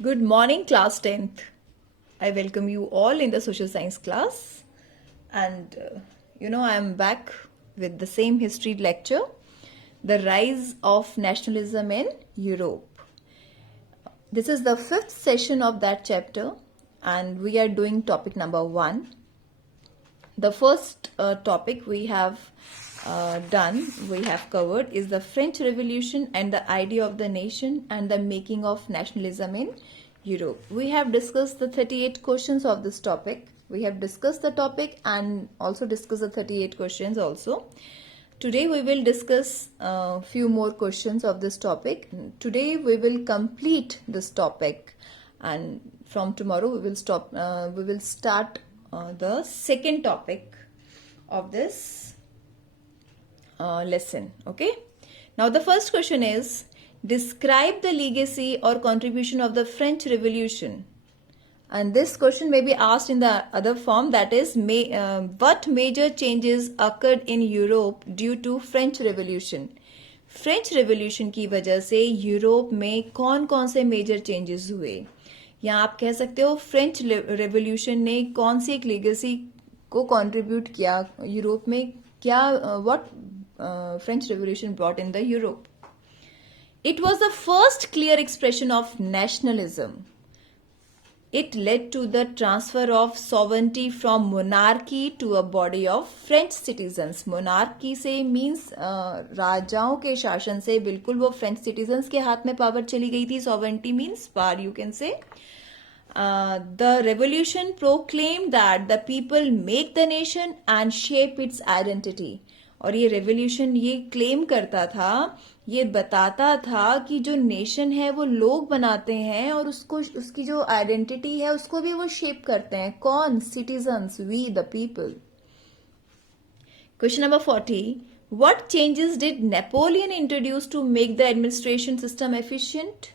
Good morning, class 10th. I welcome you all in the social science class. And I am back with the same history lecture, The Rise of Nationalism in Europe. This is the fifth session of that chapter, and we are doing topic number 1. The first topic we have covered is the French Revolution and the idea of the nation and the making of nationalism in Europe. We have discussed the 38 questions of this topic. We have discussed the topic and also discussed the 38 questions also. Today we will discuss a few more questions of this topic. Today we will complete this topic, and from tomorrow we will start the second topic of this lesson. Okay, now the first question is, describe the legacy or contribution of the French Revolution. And this question may be asked in the other form, that is, what major changes occurred in Europe due to French Revolution? French revolution की वजह से Europe में कौन कौन से major changes हुए, या आप कह सकते हो फ्रेंच रेवोल्यूशन ने कौन सी एक लेगेसी को कंट्रीब्यूट किया यूरोप में, क्या what French revolution brought in the Europe. It was the first clear expression of nationalism. It led to the transfer of sovereignty from monarchy to a body of French citizens. Monarchy से means राजाओं के शासन से बिल्कुल वो French citizens के हाथ में पावर चली गई थी. Sovereignty means power, you can say. The revolution proclaimed that the people make the nation and shape its identity. और ये रेवोल्यूशन ये क्लेम करता था, ये बताता था कि जो नेशन है वो लोग बनाते हैं और उसको उसकी जो आइडेंटिटी है उसको भी वो शेप करते हैं. कौन? Citizens, we the people. Question number 40. What changes did Napoleon introduce to make the administration system efficient?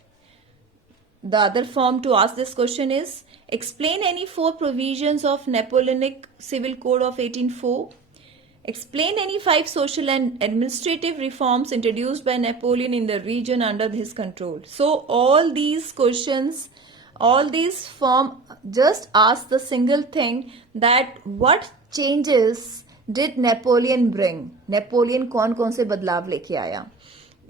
The other form to ask this question is, explain any 4 provisions of Napoleonic Civil Code of 1804. Explain any 5 social and administrative reforms introduced by Napoleon in the region under his control. So all these questions, all these form just ask the single thing, that what changes did Napoleon bring? Napoleon कौन कौन से बदलाव लेके आया.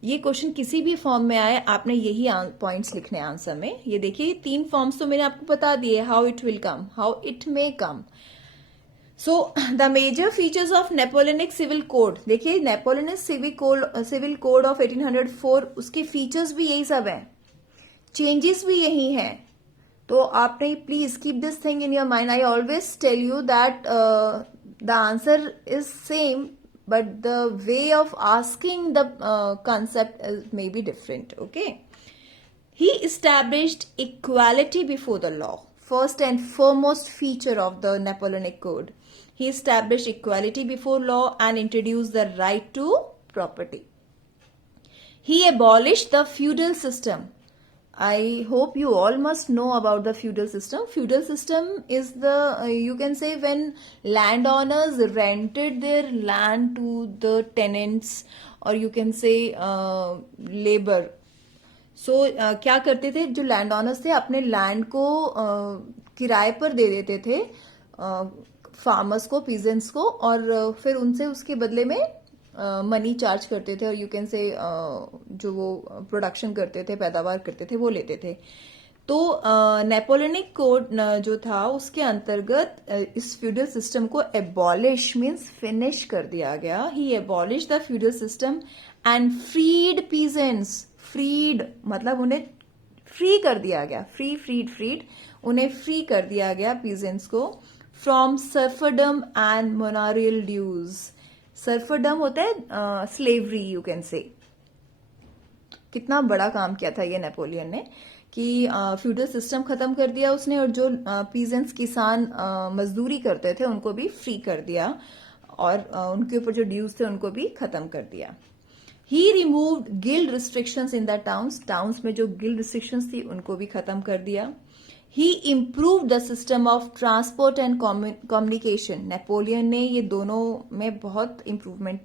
ये question किसी भी form में आए, आपने यही पॉइंट्स लिखने आंसर में. ये देखिए 3 फॉर्म्स तो मैंने आपको बता दिए, how it will come, how it may come. So the major features of Napoleonic civil code. देखिए नेपोलियनिक सिविल कोड ऑफ 1804, उसके फीचर्स भी यही सब हैं, चेंजेस भी यही हैं. तो आपने please keep this thing in your mind. I always tell you that the answer is same, but the way of asking the concept may be different. Okay, he established equality before the law. First and foremost feature of the Napoleonic Code, he established equality before law and introduced the right to property. He abolished the feudal system. I hope you all must know about the feudal system. Feudal system is the, you can say, when landowners rented their land to the tenants, or you can say labor. So क्या करते थे, जो land owners थे अपने land को किराए पर दे देते थे फार्मर्स को, पीजेंट्स को, और फिर उनसे उसके बदले में मनी चार्ज करते थे, और यू कैन से जो वो प्रोडक्शन करते थे, पैदावार करते थे, वो लेते थे. तो नेपोलियनिक कोड जो था उसके अंतर्गत इस फ्यूडल सिस्टम को एबॉलिश मीन्स फिनिश कर दिया गया. He abolish the feudal system and freed peasants. Freed मतलब उन्हें फ्री कर दिया गया, फ्रीड उन्हें फ्री कर दिया गया पीजेंट्स को, फ्रॉम सर्फरडम एंड मोनारियल ड्यूज. सर्फरडम होता है स्लेवरी, यू कैन से. कितना बड़ा काम किया था ये नेपोलियन ने, कि फ्यूडल सिस्टम खत्म कर दिया उसने, और जो पीजेंट्स किसान मजदूरी करते थे उनको भी फ्री कर दिया, और उनके ऊपर जो ड्यूज थे उनको भी खत्म कर दिया. He removed guild restrictions in the towns में जो गिल्ड रिस्ट्रिक्शंस थी उनको भी खत्म कर दिया. He improve the system of transport and communication. Napoleon ने ये दोनों में बहुत improvement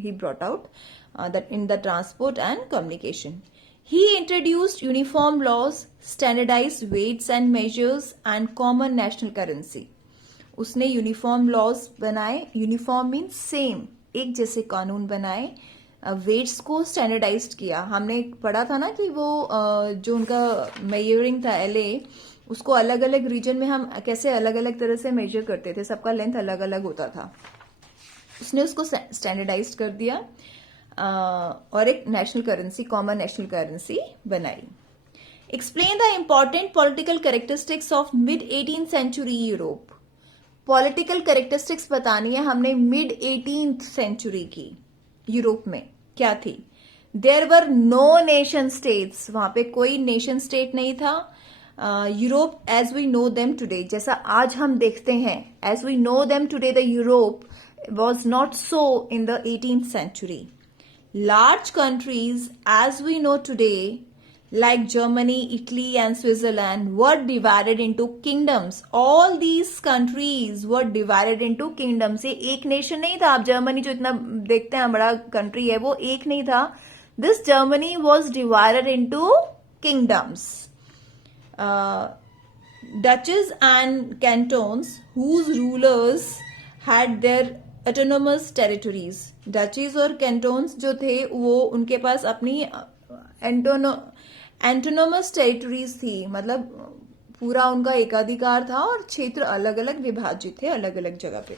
he brought out in the transport and communication. He introduced uniform laws, standardized weights and measures and common national currency. उसने यूनिफॉर्म लॉज बनाए, uniform means same, एक जैसे कानून बनाए, वेट्स को स्टैंडर्डाइज्ड किया. हमने पढ़ा था ना कि वो जो उनका मेजरिंग था एलए, उसको अलग अलग रीजन में हम कैसे अलग अलग तरह से मेजर करते थे, सबका लेंथ अलग अलग होता था. उसने उसको स्टैंडर्डाइज्ड कर दिया और एक national currency, common national currency बनाई. Explain the important political characteristics of mid 18th century Europe. Political characteristics बतानी है हमने मिड 18th सेंचुरी की. यूरोप में क्या थी? There were no nation states, वहां पे कोई नेशन स्टेट नहीं था. Europe as we know them today, जैसा आज हम देखते हैं, as we know them today, the Europe was not so in the 18th century. Large countries as we know today like Germany, Italy and Switzerland were divided into kingdoms. All these countries were divided into kingdoms. ये एक nation नहीं था. आप Germany जो इतना देखते हैं बड़ा कंट्री है, वो एक नहीं था. This Germany was divided into kingdoms. Duchies and cantons whose rulers had their autonomous territories. डचीज और कैंटोन्स जो थे वो उनके पास अपनी एंटोनोमस टेरिटरीज थी, मतलब पूरा उनका एकाधिकार था और क्षेत्र अलग अलग विभाजित थे अलग अलग जगह पे.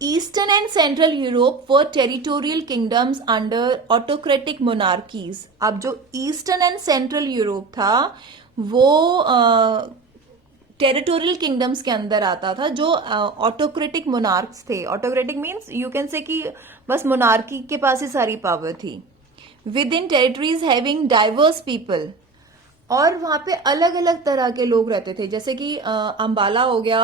Eastern and central Europe were territorial kingdoms under autocratic monarchies. अब जो ईस्टर्न एंड सेंट्रल यूरोप था वो टेरिटोरियल किंगडम्स के अंदर आता था, जो ऑटोक्रेटिक मोनार्क्स थे. Autocratic means you can say कि बस मोनार्की के पास ही सारी पावर थी. With in territories having diverse people, और वहां पे अलग अलग तरह के लोग रहते थे. जैसे कि अंबाला हो गया,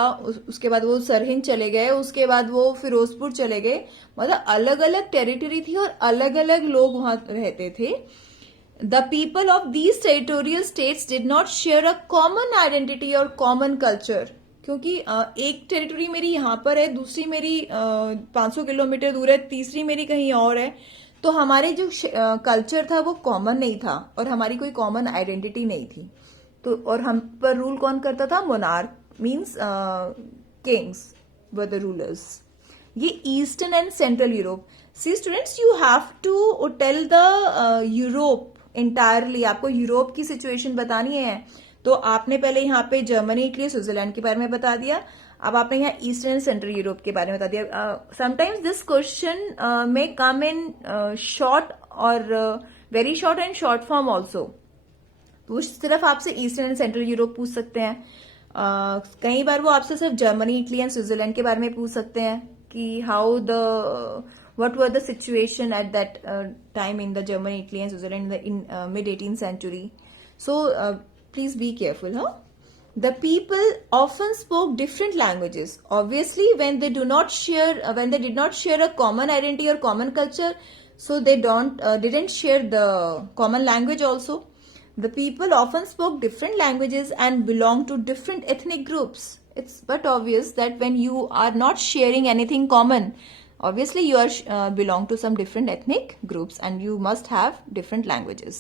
उसके बाद वो सरहिंद चले गए, उसके बाद वो फिरोजपुर चले गए. मतलब अलग अलग टेरिटरी थी और अलग अलग लोग वहां रहते थे. The people of these territorial states did not share a common identity or common culture. क्योंकि एक टेरिटरी मेरी यहाँ पर है, दूसरी मेरी 500 किलोमीटर दूर है, तीसरी मेरी कहीं और है, तो हमारे जो कल्चर था वो कॉमन नहीं था और हमारी कोई कॉमन आइडेंटिटी नहीं थी. तो और हम पर रूल कौन करता था? Monarch means kings were the rulers. ये eastern and central Europe. See students, you have to tell the Europe entirely. आपको यूरोप की सिचुएशन बतानी है, तो आपने पहले यहाँ पे जर्मनी, इटली, स्विट्जरलैंड के बारे में बता दिया. अब आपने यहाँ ईस्टर्न एंड सेंट्रल यूरोप के बारे में बता दिया. समटाइम्स दिस क्वेश्चन में कम इन शॉर्ट और very short and short form also. तो सिर्फ आपसे ईस्टर्न एंड सेंट्रल यूरोप पूछ सकते हैं. कई बार वो आपसे सिर्फ जर्मनी, इटली एंड स्विट्जरलैंड के बारे में पूछ सकते हैं कि how the what were the situation at that time in the Germany, Italy and Switzerland in mid 18th century. So please be careful. The people often spoke different languages. Obviously, when they did not share a common identity or common culture, so they didn't share the common language also. The people often spoke different languages and belonged to different ethnic groups. It's but obvious that when you are not sharing anything common, obviously you are belong to some different ethnic groups and you must have different languages.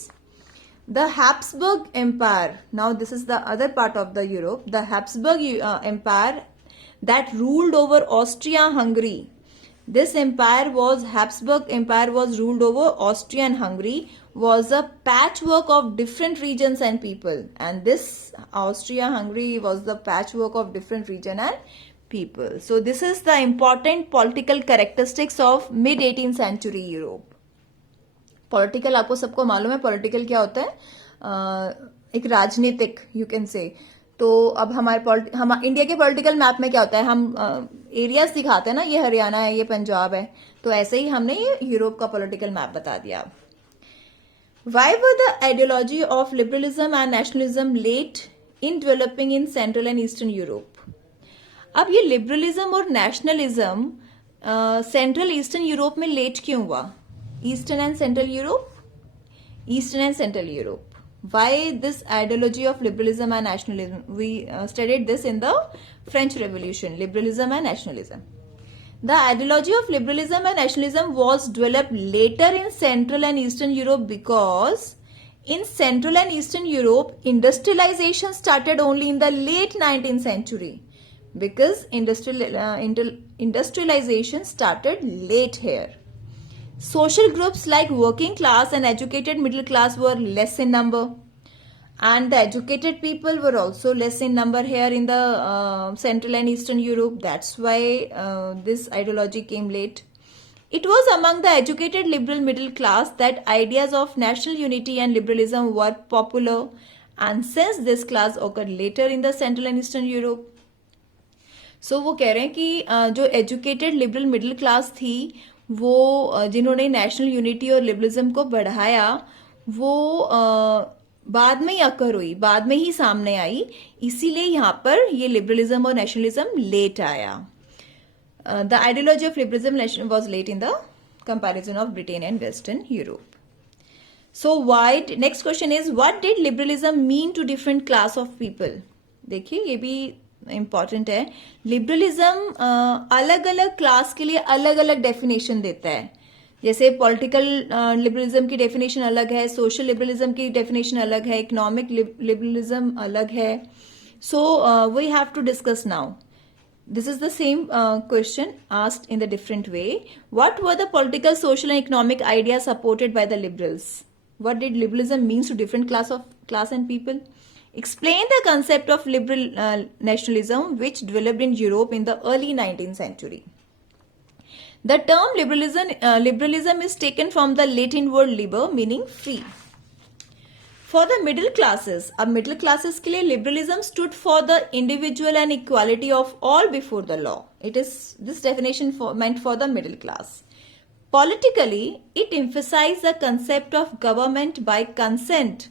The Habsburg Empire, now this is the other part of the Europe, the Habsburg Empire that ruled over Austria-Hungary. This Habsburg Empire was ruled over Austria and Hungary, was a patchwork of different regions and people. And this Austria-Hungary was the patchwork of different region and people. So this is the important political characteristics of mid 18th century Europe. Political आपको सबको मालूम है political क्या होता है, एक राजनीतिक you can say. तो अब हम इंडिया के पॉलिटिकल मैप में क्या होता है, हम एरियाज दिखाते हैं ना, ये हरियाणा है, ये पंजाब है, तो ऐसे ही हमने ये यूरोप का पॉलिटिकल मैप बता दिया. Why were the ideology of liberalism and nationalism late in developing in Central and Eastern Europe? अब ये लिबरलिज्म और नेशनलिज्म सेंट्रल ईस्टर्न यूरोप में लेट क्यों हुआ? Eastern and central Europe. Why this ideology of liberalism and nationalism? We studied this in the French Revolution, liberalism and nationalism. The ideology of liberalism and nationalism was developed later in Central and Eastern Europe because in Central and Eastern Europe, industrialization started only in the late 19th century because industrialization started late here. Social groups like working class and educated middle class were less in number, and the educated people were also less in number here in the Central and Eastern Europe. That's why this ideology came late. It was among the educated liberal middle class that ideas of national unity and liberalism were popular, and since this class occurred later in the Central and Eastern Europe. So वो कह रहे हैं कि जो educated liberal middle class थी वो जिन्होंने national unity और लिबरलिज्म को बढ़ाया वो बाद में ही अकर हुई, बाद में ही सामने आई, इसीलिए यहाँ पर ये लिबरलिज्म और नेशनलिज्म लेट आया. The ideology of liberalism was late in the comparison of Britain and Western Europe. So next question is, what did liberalism mean to different class of people? देखिए ये भी important है. Liberalism अलग अलग class के लिए अलग अलग डेफिनेशन देता है. जैसे पॉलिटिकल लिबरलिज्म की डेफिनेशन अलग है, सोशल लिबरलिज्म की डेफिनेशन अलग है, इकोनॉमिक लिबरलिज्म अलग है. So we have to discuss now. This is the same question asked in the different way. What were the political, social and economic ideas supported by the liberals? What did liberalism mean to different class and people? Explain the concept of liberal nationalism which developed in Europe in the early 19th century. The term liberalism is taken from the Latin word liber meaning free. For the middle classes, अब middle classes के लिए liberalism stood for the individual and equality of all before the law. It is this definition meant for the middle class. Politically, it emphasized the concept of government by consent,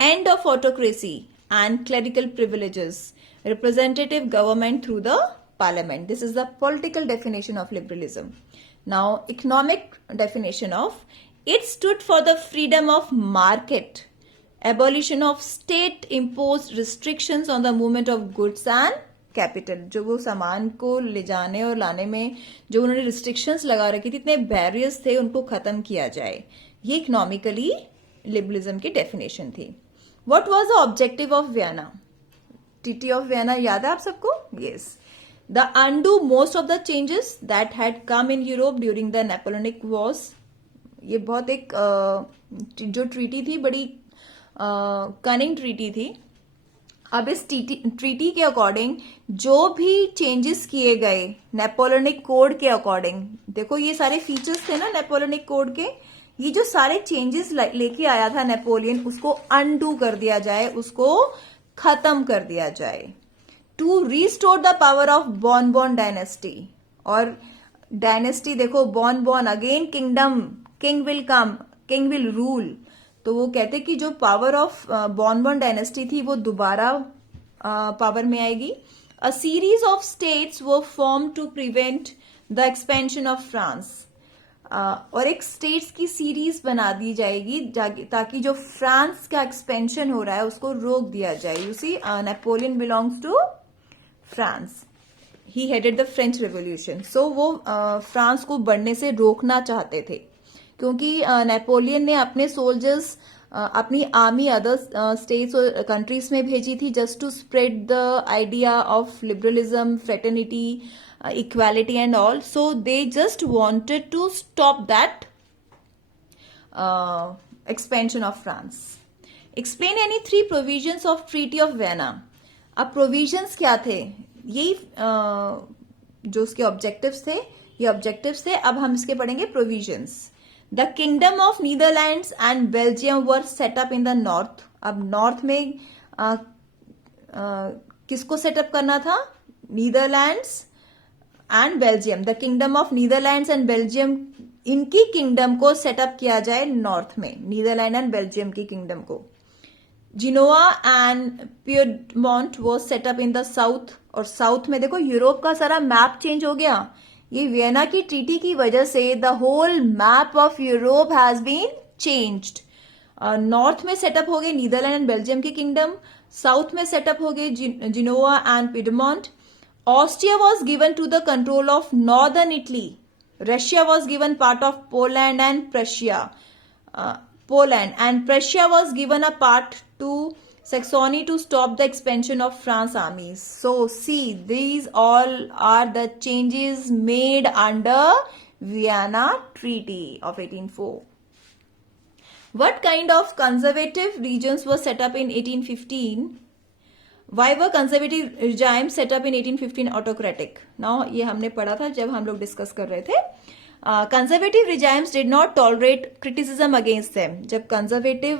end of autocracy and clerical privileges, representative government through the parliament. This is the political definition of liberalism. Now, economic definition of it stood for the freedom of market, abolition of state imposed restrictions on the movement of goods and capital. जो वो सामान को ले जाने और लाने में जो उन्होंने restrictions लगा रखी थी, इतने barriers थे, उनको खत्म किया जाए. ये इकोनॉमिकली लिबरलिज्म की डेफिनेशन थी. What was the objective of Vienna? Treaty of Vienna याद है आप सबको? Yes. The undo most of the changes that had come in Europe during the Napoleonic Wars. ये बहुत एक जो ट्रीटी थी बड़ी कनिंग ट्रीटी थी. अब इस ट्रीटी के अकॉर्डिंग जो भी चेंजेस किए गए नेपोलियनिक कोड के अकॉर्डिंग, देखो ये सारे फीचर्स थे ना नेपोलियनिक कोड के, ये जो सारे चेंजेस लेके आया था नेपोलियन, उसको अनडू कर दिया जाए, उसको खत्म कर दिया जाए. To restore the power of Bourbon dynasty. और डायनेस्टी देखो, Bourbon again kingdom, king will come, king will rule. तो वो कहते कि जो पावर ऑफ बॉर्न डायनेस्टी थी वो दोबारा पावर में आएगी. अ सीरीज ऑफ स्टेट्स वो form to prevent the expansion of France. और एक स्टेट्स की सीरीज बना दी जाएगी ताकि जो फ्रांस का एक्सपेंशन हो रहा है उसको रोक दिया जाए. You see, Napoleon belongs to France. He headed the French revolution. So वो फ्रांस को बढ़ने से रोकना चाहते थे क्योंकि नेपोलियन ने अपने सोल्जर्स, अपनी आर्मी अदर स्टेट्स और कंट्रीज में भेजी थी just to spread the idea of liberalism, fraternity, equality and all. So they just wanted to stop that expansion of France. Explain any 3 provisions of treaty of Vienna. अब provisions क्या थे? यही जो उसके ऑब्जेक्टिव्स थे, ये ऑब्जेक्टिव्स थे. अब हम इसके पढ़ेंगे provisions. The kingdom of Netherlands and Belgium were set up in the north. अब नॉर्थ में किसको सेटअप करना था? Netherlands and Belgium. The kingdom of Netherlands and Belgium, इनकी किंगडम को सेटअप किया जाए नॉर्थ में, नीदरलैंड एंड बेल्जियम की किंगडम को. Genoa and Piedmont was set up in the south. और साउथ में देखो यूरोप का सारा मैप चेंज हो गया. ये वियना की ट्रीटी की वजह से the whole map of Europe has been changed. North में सेटअप हो गए नीदरलैंड एंड बेल्जियम की किंगडम, साउथ में सेटअप हो गए Genoa and Piedmont. Austria was given to the control of northern Italy. Russia was given part of Poland and Prussia. Poland and Prussia was given a part to Saxony to stop the expansion of France armies. So see, these all are the changes made under Vienna Treaty of 1804. What kind of conservative regions were set up in 1815? Why were conservative regimes set up in 1815 autocratic? Now ये हमने पढ़ा था जब हम लोग discuss कर रहे थे. Conservative regimes did not tolerate criticism against them. जब कंजर्वेटिव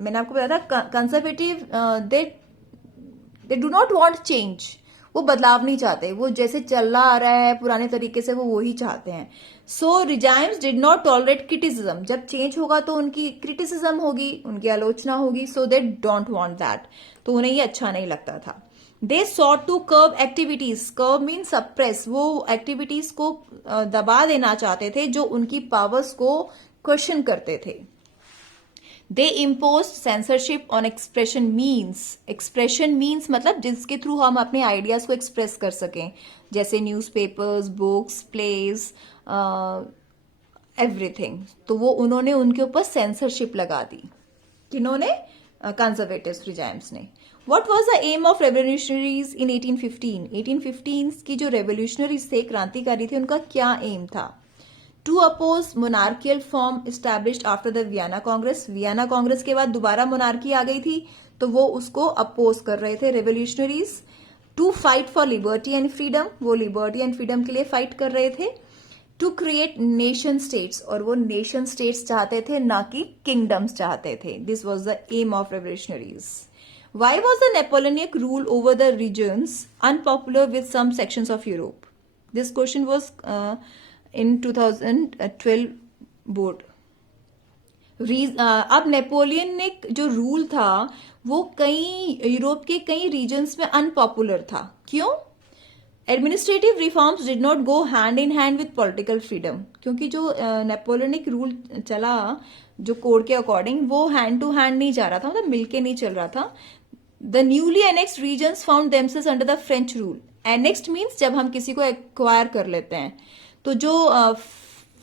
मैंने आपको बताया था conservative they do not want change. वो बदलाव नहीं चाहते, वो जैसे चल आ रहा है पुराने तरीके से वो वही चाहते हैं. So regimes did not tolerate criticism. जब चेंज होगा तो उनकी क्रिटिसिज्म होगी, उनकी आलोचना होगी. So they don't want that. तो उन्हें ये अच्छा नहीं लगता था. They sought to curb activities. Curb mean suppress. वो एक्टिविटीज को दबा देना चाहते थे जो उनकी पावर्स को क्वेश्चन करते थे. दे impose censorship on expression means. Expression means मतलब जिसके थ्रू हम अपने आइडियाज को एक्सप्रेस कर सकें, जैसे न्यूज़पेपर्स, बुक्स, प्लेज, एवरीथिंग. तो वो उन्होंने उनके ऊपर सेंसरशिप लगा दी. किन्होंने? कंजर्वेटिव रिजाइम्स ने. What was the aim of revolutionaries in 1815? 1815 की जो revolutionaries थे, क्रांतिकारी थे, उनका क्या एम था? To oppose monarchical form established after the Vienna Congress. Vienna Congress के बाद दोबारा मोनार्की आ गई थी, तो वो उसको अपोज कर रहे थे revolutionaries. To fight for liberty and freedom. वो liberty and freedom के लिए फाइट कर रहे थे. To create nation states. और वो nation states चाहते थे, ना कि kingdoms चाहते थे. This was the aim of revolutionaries. Why was the Napoleonic rule over the regions unpopular with some sections of Europe? This question was in 2012 board. अब Napoleonic जो रूल था वो कई यूरोप के कई रीजन्स में अनपॉपुलर था. क्यों? Administrative reforms did not go hand in hand with political freedom. क्योंकि जो नेपोलियनिक रूल चला जो कोड के अकॉर्डिंग, वो हैंड टू हैंड नहीं जा रहा था, मतलब मिलके नहीं चल रहा था. The newly annexed regions found themselves under the French rule. Annexed means जब हम किसी को एक्वायर कर लेते हैं. तो जो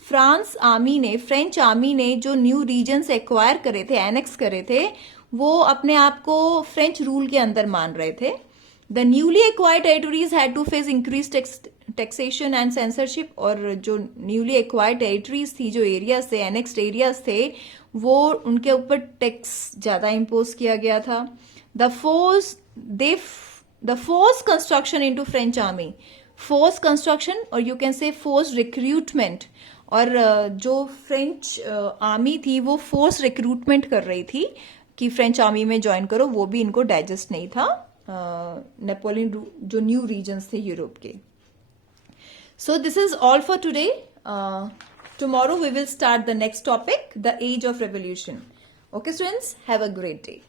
फ्रांस आर्मी ने, फ्रेंच आर्मी ने जो न्यू रीजन्स एक्वायर करे थे, एनेक्स करे थे, वो अपने आप को फ्रेंच रूल के अंदर मान रहे थे. The newly acquired territories had to face increased taxation and censorship. और जो न्यूली एक्वायर्ड टेरिटरीज थी, जो एरियाज थे, एनेक्स्ड एरियाज थे, वो उनके ऊपर टैक्स ज्यादा इम्पोज किया गया था. The forced construction into French army. Forced construction और you can say forced recruitment. और जो फ्रेंच आर्मी थी वो फोर्स रिक्रूटमेंट कर रही थी कि फ्रेंच आर्मी में ज्वाइन करो, वो भी इनको डाइजेस्ट नहीं था नेपोलियन जो न्यू रीजन्स थे यूरोप के. So this is all for today. Tomorrow we will start the next topic, the age of revolution. Okay students, have a great day.